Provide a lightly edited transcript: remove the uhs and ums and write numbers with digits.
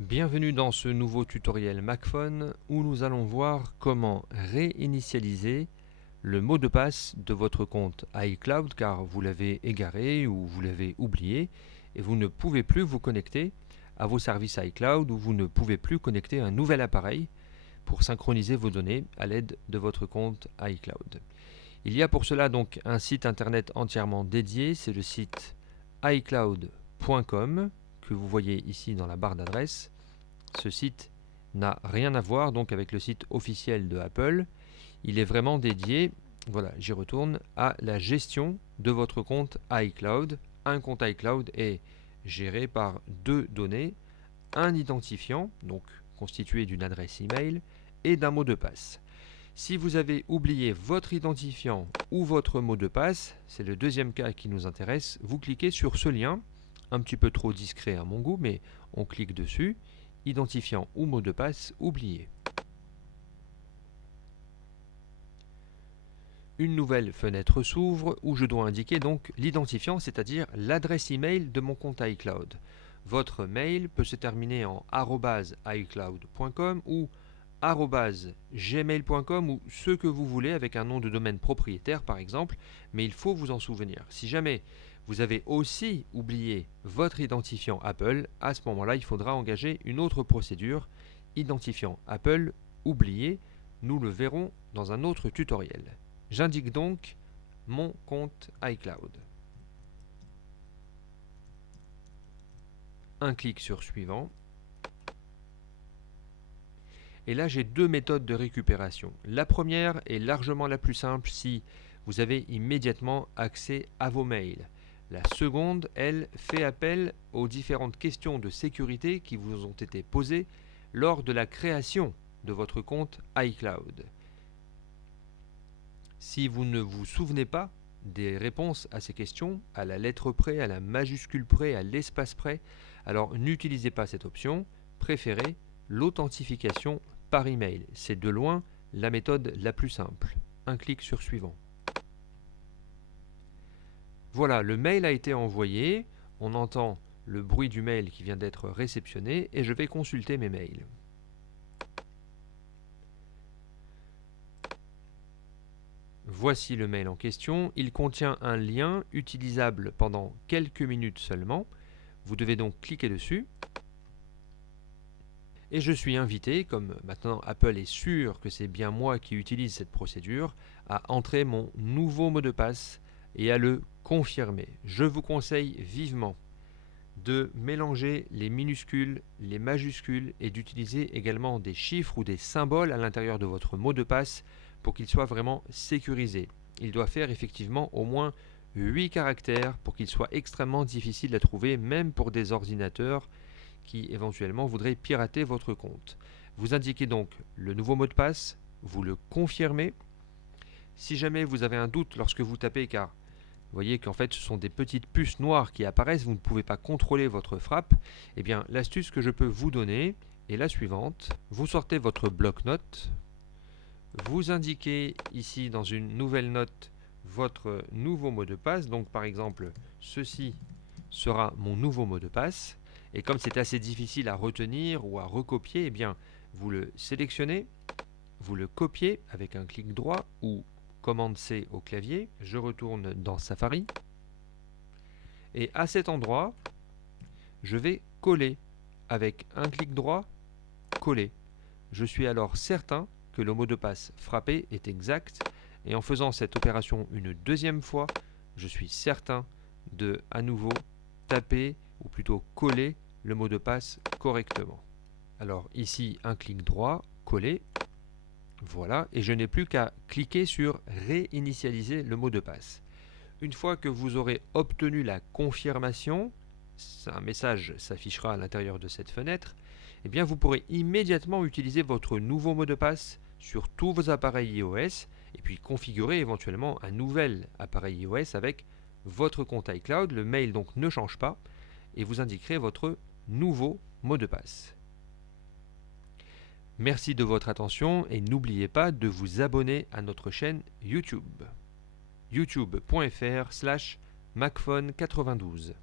Bienvenue dans ce nouveau tutoriel Macphone où nous allons voir comment réinitialiser le mot de passe de votre compte iCloud car vous l'avez égaré ou vous l'avez oublié et vous ne pouvez plus vous connecter à vos services iCloud ou vous ne pouvez plus connecter un nouvel appareil pour synchroniser vos données à l'aide de votre compte iCloud. Il y a pour cela donc un site internet entièrement dédié, c'est le site iCloud.com que vous voyez ici dans la barre d'adresse. Ce site n'a rien à voir donc avec le site officiel de Apple. Il est vraiment dédié, voilà, j'y retourne, à la gestion de votre compte iCloud. Un compte iCloud est géré par deux données, un identifiant, donc constitué d'une adresse email, et d'un mot de passe. Si vous avez oublié votre identifiant ou votre mot de passe, c'est le deuxième cas qui nous intéresse, vous cliquez sur ce lien, un petit peu trop discret à mon goût, mais on clique dessus, identifiant ou mot de passe oublié. Une nouvelle fenêtre s'ouvre où je dois indiquer donc l'identifiant, c'est-à-dire l'adresse email de mon compte iCloud. Votre mail peut se terminer en @icloud.com ou @gmail.com ou ce que vous voulez avec un nom de domaine propriétaire par exemple, mais il faut vous en souvenir. Si jamais vous avez aussi oublié votre identifiant Apple, à ce moment-là, il faudra engager une autre procédure, identifiant Apple oublié. Nous le verrons dans un autre tutoriel. J'indique donc mon compte iCloud. Un clic sur suivant. Et là, j'ai deux méthodes de récupération. La première est largement la plus simple si vous avez immédiatement accès à vos mails. La seconde, elle, fait appel aux différentes questions de sécurité qui vous ont été posées lors de la création de votre compte iCloud. Si vous ne vous souvenez pas des réponses à ces questions, à la lettre près, à la majuscule près, à l'espace près, alors n'utilisez pas cette option, préférez l'authentification par email. C'est de loin la méthode la plus simple. Un clic sur suivant. Voilà, le mail a été envoyé, on entend le bruit du mail qui vient d'être réceptionné et je vais consulter mes mails. Voici le mail en question, il contient un lien utilisable pendant quelques minutes seulement. Vous devez donc cliquer dessus. Et je suis invité, comme maintenant Apple est sûr que c'est bien moi qui utilise cette procédure, à entrer mon nouveau mot de passe et à le confirmer. Je vous conseille vivement de mélanger les minuscules, les majuscules et d'utiliser également des chiffres ou des symboles à l'intérieur de votre mot de passe pour qu'il soit vraiment sécurisé. Il doit faire effectivement au moins 8 caractères pour qu'il soit extrêmement difficile à trouver, même pour des ordinateurs qui éventuellement voudraient pirater votre compte. Vous indiquez donc le nouveau mot de passe, vous le confirmez. Si jamais vous avez un doute lorsque vous tapez, car vous voyez qu'en fait ce sont des petites puces noires qui apparaissent, vous ne pouvez pas contrôler votre frappe, eh bien l'astuce que je peux vous donner est la suivante. Vous sortez votre bloc-notes, vous indiquez ici dans une nouvelle note votre nouveau mot de passe, donc par exemple ceci sera mon nouveau mot de passe, et comme c'est assez difficile à retenir ou à recopier, eh bien vous le sélectionnez, vous le copiez avec un clic droit ou commande C au clavier, je retourne dans Safari, et à cet endroit, je vais coller avec un clic droit, coller. Je suis alors certain que le mot de passe frappé est exact, et en faisant cette opération une deuxième fois, je suis certain de à nouveau taper, ou plutôt coller, le mot de passe correctement. Alors ici, un clic droit, coller, voilà, et je n'ai plus qu'à cliquer sur réinitialiser le mot de passe. Une fois que vous aurez obtenu la confirmation, un message s'affichera à l'intérieur de cette fenêtre, eh bien vous pourrez immédiatement utiliser votre nouveau mot de passe sur tous vos appareils iOS et puis configurer éventuellement un nouvel appareil iOS avec votre compte iCloud. Le mail donc ne change pas et vous indiquerez votre nouveau mot de passe. Merci de votre attention et n'oubliez pas de vous abonner à notre chaîne YouTube. youtube.fr/macphone92